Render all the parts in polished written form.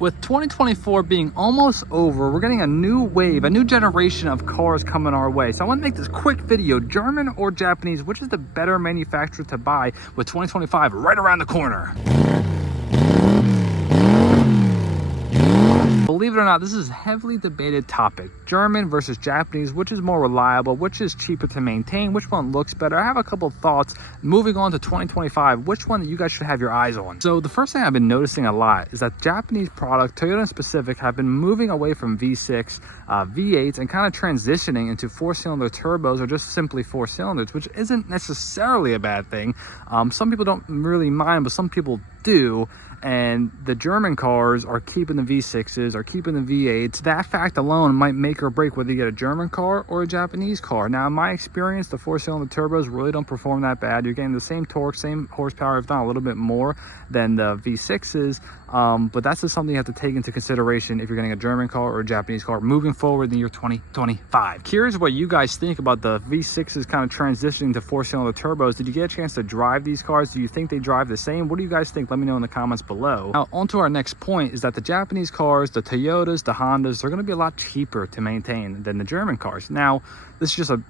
With 2024 being almost over, we're getting a new wave, a new generation of cars coming our way. So I want to make this quick video, German or Japanese, which is the better manufacturer to buy with 2025 right around the corner? Believe it or not, this is a heavily debated topic. German versus Japanese, which is more reliable, which is cheaper to maintain, which one looks better. I have a couple of thoughts moving on to 2025, which one that you guys should have your eyes on. So the first thing I've been noticing a lot is that Japanese product, Toyota in specific, have been moving away from V6, V8s and kind of transitioning into four-cylinder turbos or just simply four cylinders, which isn't necessarily a bad thing. Some people don't really mind, but some people do. And the German cars are keeping the V6s, are keeping the V8s. That fact alone might make or break whether you get a German car or a Japanese car. Now, in my experience, the four-cylinder turbos really don't perform that bad. You're getting the same torque, same horsepower, if not a little bit more than the V6s. But that's just something you have to take into consideration if you're getting a German car or a Japanese car moving forward in the year 2025. Curious what you guys think about the V6s kind of transitioning to four-cylinder turbos. Did you get a chance to drive these cars? Do you think they drive the same? What do you guys think? Let me know in the comments below. Now, on to our next point is that the Japanese cars, the Toyotas, the Hondas, they're going to be a lot cheaper to maintain than the German cars. Now, this is just a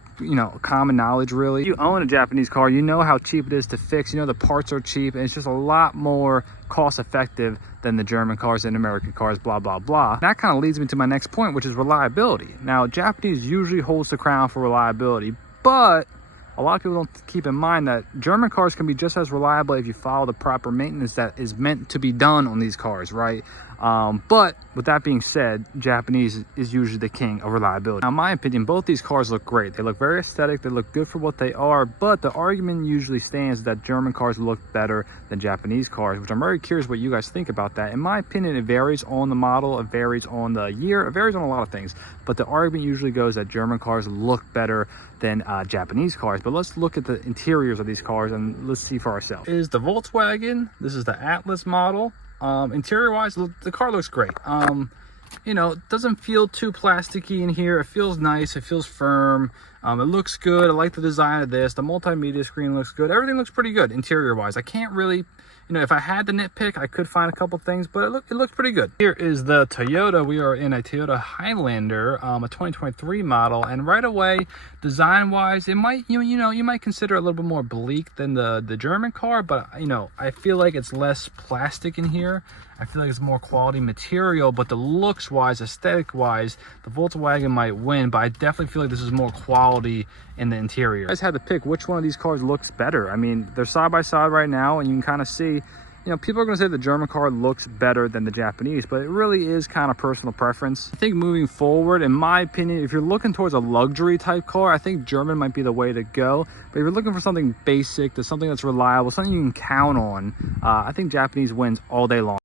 common knowledge, really. If you own a Japanese car, you know how cheap it is to fix. You know the parts are cheap, and it's just a lot more cost effective than the German cars and American cars, blah blah blah. That kind of leads me to my next point, which is reliability. Now, Japanese usually holds the crown for reliability, but a lot of people don't keep in mind that German cars can be just as reliable if you follow the proper maintenance that is meant to be done on these cars, right? But with that being said, Japanese is usually the king of reliability. Now, in my opinion, both these cars look great. They look very aesthetic. They look good for what they are. But the argument usually stands that German cars look better than Japanese cars, which I'm very curious what you guys think about that. In my opinion, it varies on the model. It varies on the year. It varies on a lot of things. But the argument usually goes that German cars look better than Japanese cars. But let's look at the interiors of these cars and let's see for ourselves. This is the Volkswagen. This is the Atlas model. Interior wise, the car looks great. It doesn't feel too plasticky in here. It feels nice. It feels firm. It looks good. I like the design of this. The multimedia screen looks good. Everything looks pretty good interior wise. I can't really, if I had to nitpick, I could find a couple things, but it looks pretty good. Here is the Toyota. We are in a Toyota Highlander, a 2023 model, and right away, design wise, it might, you might consider it a little bit more bleak than the German car, but I feel like it's less plastic in here. I feel like it's more quality material, but the looks wise, aesthetic wise, the Volkswagen might win, but I definitely feel like this is more quality in the interior. You guys had to pick which one of these cars looks better. I mean, they're side by side right now, and you can kind of see, people are going to say the German car looks better than the Japanese, but it really is kind of personal preference. I think moving forward, in my opinion, if you're looking towards a luxury type car, I think German might be the way to go. But if you're looking for something basic, something that's reliable, something you can count on, I think Japanese wins all day long.